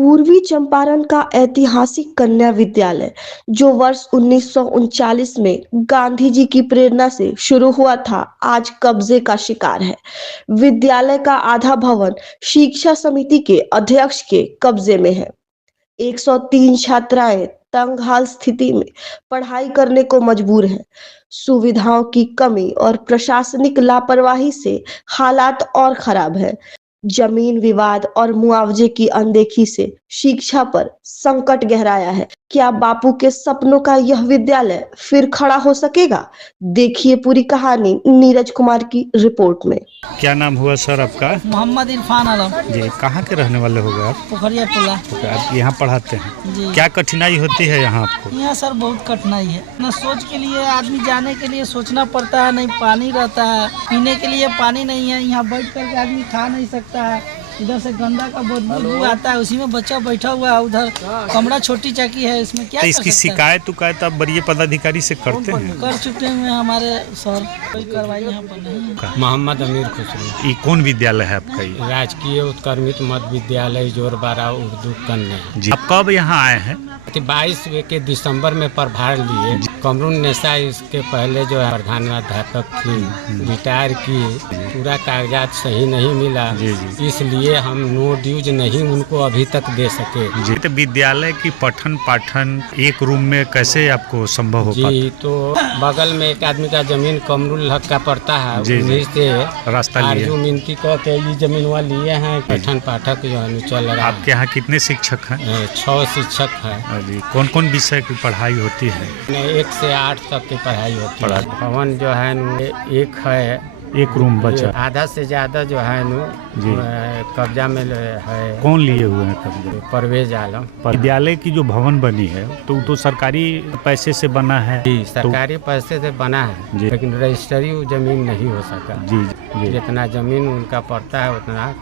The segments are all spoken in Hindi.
पूर्वी चंपारण का ऐतिहासिक कन्या विद्यालय जो वर्ष 1939 में गांधी जी की प्रेरणा से शुरू हुआ था, आज कब्जे का शिकार है। विद्यालय का आधा भवन शिक्षा समिति के अध्यक्ष के कब्जे में है। 103 छात्राएं तंग हाल स्थिति में पढ़ाई करने को मजबूर हैं। सुविधाओं की कमी और प्रशासनिक लापरवाही से हालात और खराब है। जमीन विवाद और मुआवजे की अनदेखी से शिक्षा पर संकट गहराया है। क्या बापू के सपनों का यह विद्यालय फिर खड़ा हो सकेगा? देखिए पूरी कहानी नीरज कुमार की रिपोर्ट में। क्या नाम हुआ सर आपका? मोहम्मद इरफान आलम। जी, कहाँ के रहने वाले हो गए आप? पोखरिया टोला। आप यहाँ पढ़ाते हैं जी। क्या कठिनाई होती है यहाँ आपको? यहाँ सर बहुत कठिनाई है न, सोच के लिए आदमी जाने के लिए सोचना पड़ता है, नहीं पानी रहता है, पीने के लिए पानी नहीं है, यहाँ बैठ कर के आदमी खा नहीं सकता है, इधर से गंदा का बदबू आता है, उसी में बच्चा बैठा हुआ है, उधर कमरा छोटी चाकी है, इसमें क्या तो इसकी शिकायत उकायत आप वरीय पदाधिकारी से करते हैं? कर चुके हैं हमारे सर, कोई कार्रवाई यहाँ पर नहीं है। मोहम्मद अमीर खुसरो। ये कौन विद्यालय है आपका? ये राजकीय उत्क्रमित मध्य विद्यालय जोरबारा उर्दू कन्या। जी, आप कब यहाँ आए हैं? 22 के दिसंबर में प्रभार लिए। कमरुन्निसा इसके पहले जो है प्रधानाध्यापक थी, रिटायर की, पूरा कागजात सही नहीं मिला, इसलिए हम नो ड्यूज नहीं उनको अभी तक दे सके। जी, तो विद्यालय की पठन पाठन एक रूम में कैसे आपको संभव हो पाता? जी, तो बगल में एक आदमी का जमीन कमरुल हक का पड़ता है, उन्हीं से रास्ता आरजू मिनती कहते ये जमीन वाला लिए हैं। पठन पाठक जो है चल रहा है। आपके यहाँ कितने शिक्षक हैं? 6 शिक्षक हैं। जी, कौन कौन विषय की पढ़ाई होती है? 1 से 8 तक की पढ़ाई होती है। भवन जो है एक है, एक रूम बचा, आधा से ज्यादा जो है कब्जा में है। कौन लिए हुए हैं कब्जा? परवेज आलम। विद्यालय की जो भवन बनी है तो सरकारी पैसे से बना है? जी, सरकारी पैसे से बना है, लेकिन रजिस्ट्री जमीन नहीं हो सका। जी, जितना जमीन उनका पड़ता है उतना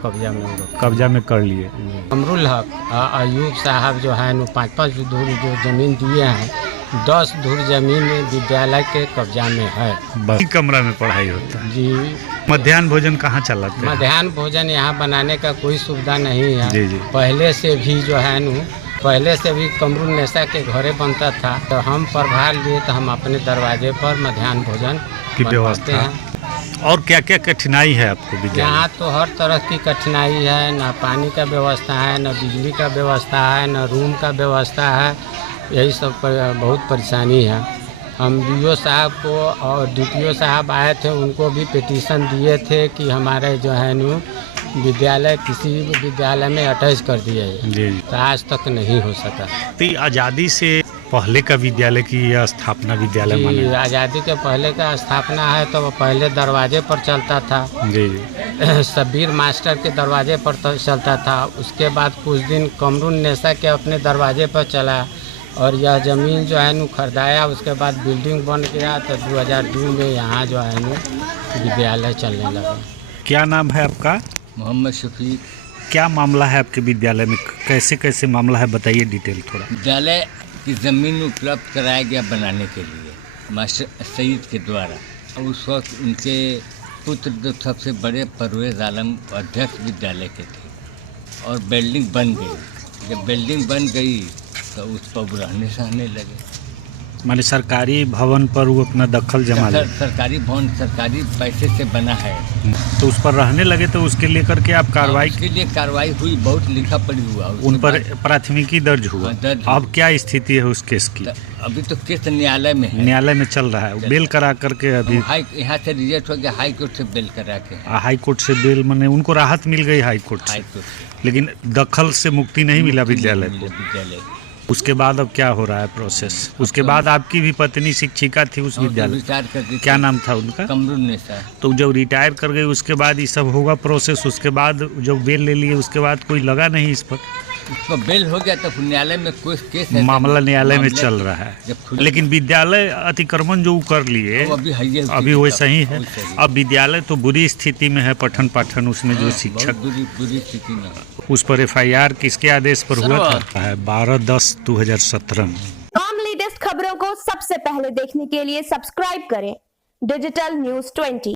कब्जा में कर लिए। अमरुल हक अयूब साहब जो है 5-5 धूर जो जमीन दिए हैं, 10 धूर जमीन विद्यालय के कब्जा में है। बस कमरा में पढ़ाई होता है। जी। मध्याह्न भोजन कहाँ चलाते हैं? मध्याह्न भोजन यहाँ बनाने का कोई सुविधा नहीं है। जी। पहले से भी जो है पहले से भी कमरुन्निसा के घरे बनता था, तो हम प्रभार लिए तो हम अपने दरवाजे पर मध्याह्न भोजन की व्यवस्था हैं। और क्या क्या कठिनाई है आपको विद्यालय? यहाँ तो हर तरह की कठिनाई है, न पानी का व्यवस्था है, न बिजली का व्यवस्था है, न रूम का व्यवस्था है, यही सब पर बहुत परेशानी है। हम BO साहब को और DPO साहब आए थे, उनको भी पिटीशन दिए थे कि हमारे जो है विद्यालय किसी विद्यालय में अटैच कर दिया है। जी। तो आज तक नहीं हो सका। तो आज़ादी से पहले का विद्यालय की यह स्थापना विद्यालय माना? आज़ादी के पहले का स्थापना है, तो पहले दरवाजे पर चलता था। जी। शब्बीर मास्टर के दरवाजे पर चलता था, उसके बाद कुछ दिन कमरुन्निसा के अपने दरवाजे पर चला, और यह ज़मीन जो है खरीदाया, उसके बाद बिल्डिंग बन गया, तो 2002 में यहाँ जो है विद्यालय चलने लगा। क्या नाम है आपका? मोहम्मद शफीक। क्या मामला है आपके विद्यालय में? कैसे कैसे मामला है, बताइए डिटेल थोड़ा। विद्यालय की ज़मीन उपलब्ध कराया गया बनाने के लिए मास्टर सईद के द्वारा। उस वक्त उनके पुत्र जो सबसे बड़े परवेज आलम अध्यक्ष विद्यालय के थे, और बिल्डिंग बन गई। जब बिल्डिंग बन गई तो उस पर रहने सहने लगे। माने सरकारी भवन पर वो अपना दखल जमा ले? सरकारी भवन सरकारी पैसे से बना है, तो उस पर रहने लगे, तो उसके लेकर के आप कार्रवाई? उसके लिए कार्रवाई हुई, बहुत लिखा पढ़ी हुआ, उन पर प्राथमिकी दर्ज हुआ। अब क्या स्थिति है उस केस की? अभी तो केस न्यायालय में है। न्यायालय में चल रहा है, बेल करा करके अभी यहाँ से रिजेक्ट हो गया, हाई कोर्ट से बेल करा के। हाई कोर्ट से बेल, माने उनको राहत मिल गई हाई कोर्ट से, लेकिन दखल से मुक्ति नहीं मिला विद्यालय को। उसके बाद अब क्या हो रहा है प्रोसेस? उसके बाद आपकी भी पत्नी शिक्षिका थी उस विद्यालय, क्या नाम था उनका? कमरुन्निसा। तो जब रिटायर कर गई उसके बाद ये सब होगा प्रोसेस? उसके बाद जब बेल ले लिए उसके बाद कोई लगा नहीं इस पर? उसको बेल हो गया तो न्यायालय में कोई केस है, मामला न्यायालय में चल रहा है। लेकिन विद्यालय अतिक्रमण जो कर लिए अभी वैसा ही है। अब विद्यालय तो बुरी स्थिति में है, पठन पाठन उसमें जो शिक्षक बुरी स्थिति में। उस पर FIR किसके आदेश पर हुआ था? 12/10/2017 में। तमाम लेटेस्ट खबरों को सबसे पहले देखने के लिए सब्सक्राइब करें डिजिटल न्यूज़ 20।